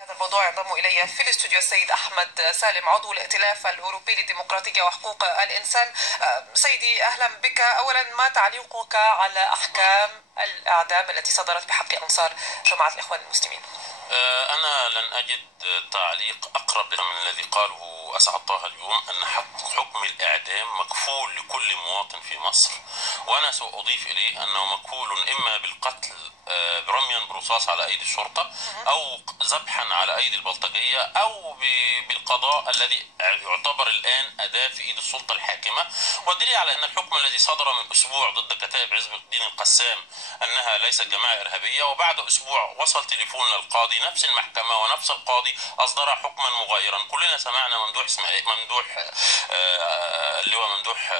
هذا الموضوع ينضم إلي في الاستوديو السيد أحمد سالم عضو الائتلاف الأوروبي للديمقراطية وحقوق الإنسان. سيدي أهلا بك. أولا ما تعليقك على أحكام الإعدام التي صدرت بحق أنصار جماعة الإخوان المسلمين؟ أنا لن أجد تعليق أقرب من الذي قاله أسعد طه اليوم، أن حكم الإعدام مكفول لكل مواطن في مصر، وأنا سأضيف إليه أنه مكفول إما بالقتل برميا برصاص على أيدي الشرطة، أو ذبحا على أيدي البلطجية، أو بالقضاء الذي يعتبر الآن أداة في إيد السلطة الحاكمة. والدليل على أن الحكم الذي صدر من أسبوع ضد كتائب حزب الدين القسام أنها ليست جماعة إرهابية، وبعد أسبوع وصل تليفون للقاضي نفس المحكمة ونفس القاضي أصدر حكما مغايرا. كلنا سمعنا ممدوح اللواء ممدوح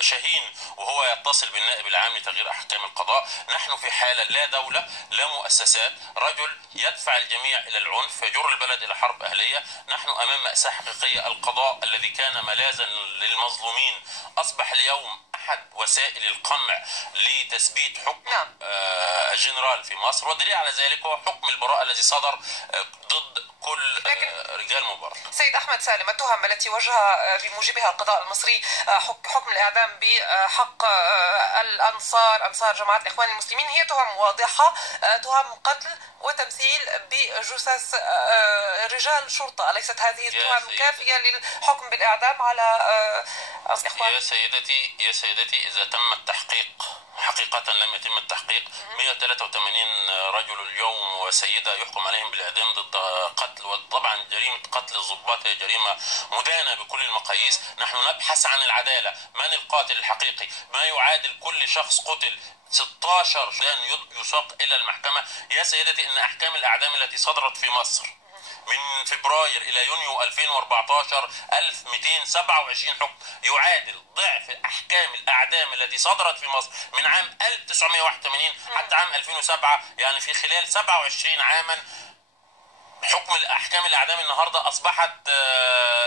شاهين وهو يتصل بالنائب العام لتغيير أحكام القضاء. نحن في حالة لا دولة لا مؤسسات، رجل يدفع الجميع إلى العنف يجر البلد إلى حرب أهلية. نحن أمام مأساة حقيقية. القضاء الذي كان ملاذا للمظلومين أصبح اليوم أحد وسائل القمع لتثبيت حكم الجنرال في مصر، والدليل على ذلك هو حكم البراءة الذي صدر ضد كل رجال مبارك. سيد أحمد سالم، التهم التي وجه بموجبها القضاء المصري حكم الإعدام بحق أنصار جماعة الإخوان المسلمين هي تهم واضحة، تهم قتل وتمثيل بجثث رجال شرطة. أليست هذه التهم كافية للحكم بالإعدام على الإخوان؟ يا سيدتي إذا تم التحقيق، حقيقة لم يتم التحقيق، 183 رجل اليوم وسيدة يحكم عليهم بالإعدام ضد قتل، وطبعا جريمة قتل الضباط هي جريمة مدانة بكل المقاييس. نحن نبحث عن العدالة، من القاتل الحقيقي، ما يعادل كل شخص قتل. 16 دان يساق إلى المحكمة. يا سيدتي إن أحكام الإعدام التي صدرت في مصر من فبراير إلى يونيو 2014 1227 حكم، يعادل ضعف أحكام الأعدام التي صدرت في مصر من عام 1981 حتى عام 2007، يعني في خلال 27 عاما. حكم الأحكام الأعدام النهاردة أصبحت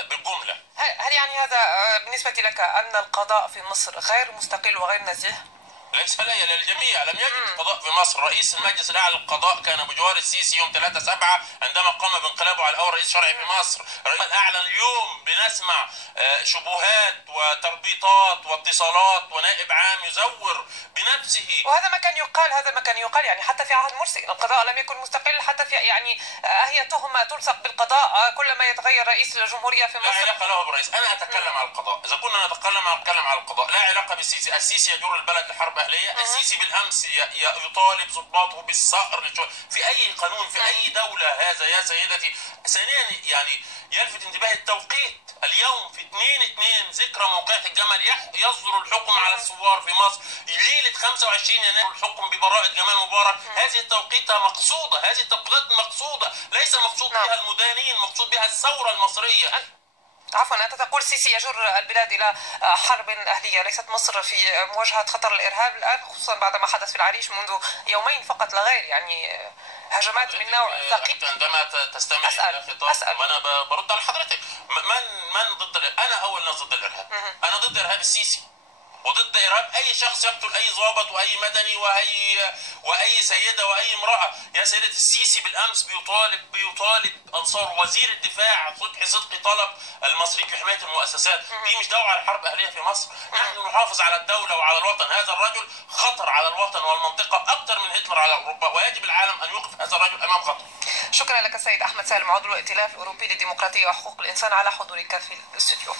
بالجملة. هل يعني هذا بالنسبة لك أن القضاء في مصر غير مستقل وغير نزيه؟ ليس لي للجميع. لم يجد قضاء في مصر. رئيس المجلس الاعلى للقضاء كان بجوار السيسي يوم 3/7 عندما قام بانقلابه على اول رئيس شرعي في مصر. الرئيس الاعلى اليوم بنسمع شبهات وتربيطات واتصالات ونائب عام يزور بنفسه. وهذا ما كان يقال يعني حتى في عهد مرسي القضاء لم يكن مستقل، حتى في يعني هي تهمة تلصق بالقضاء كلما يتغير رئيس الجمهورية في مصر. لا علاقة له بالرئيس. انا اتكلم على القضاء. اذا كنا نتكلم على القضاء لا علاقة بالسيسي. السيسي يجر البلد لحرب أهلية. السيسي بالأمس يطالب ضباطه بالصقر في أي قانون في أي دولة هذا يا سيدتي. ثانيا يعني يلفت انتباه التوقيت. اليوم في 2/2 ذكرى موقعة الجمل يصدر الحكم على الثوار في مصر. ليلة 25 يناير الحكم ببراءة جمال مبارك. هذه التوقيت مقصودة، هذه التوقيتات مقصودة، ليس مقصود بها المدانين، مقصود بها الثورة المصرية. عفوا، أنت تقول السيسي يجر البلاد إلى حرب أهلية. ليست مصر في مواجهة خطر الإرهاب الآن، خصوصا بعد ما حدث في العريش منذ يومين فقط لا غير، يعني هجمات من نوع ثقيل. عندما تستمع إلى خطاب وأنا برد على حضرتك، من ضد الإرهاب؟ أنا أول ناس ضد الإرهاب. أنا ضد إرهاب السيسي وضد إرهاب أي شخص يقتل أي ضابط وأي مدني وأي سيدة وأي امرأة. يا سيدة السيسي بالأمس بيطالب أنصار وزير الدفاع صبحي صدقي طلب المصري في حماية المؤسسات. دي مش دعوة على حرب أهلية في مصر. نحن نحافظ على الدولة وعلى الوطن. هذا الرجل خطر على الوطن والمنطقة أكثر من هتلر على أوروبا، ويجب العالم أن يوقف هذا الرجل أمام خطر. شكرا لك السيد أحمد سالم عضو الائتلاف الأوروبي للديمقراطية وحقوق الإنسان على حضورك في الاستوديو.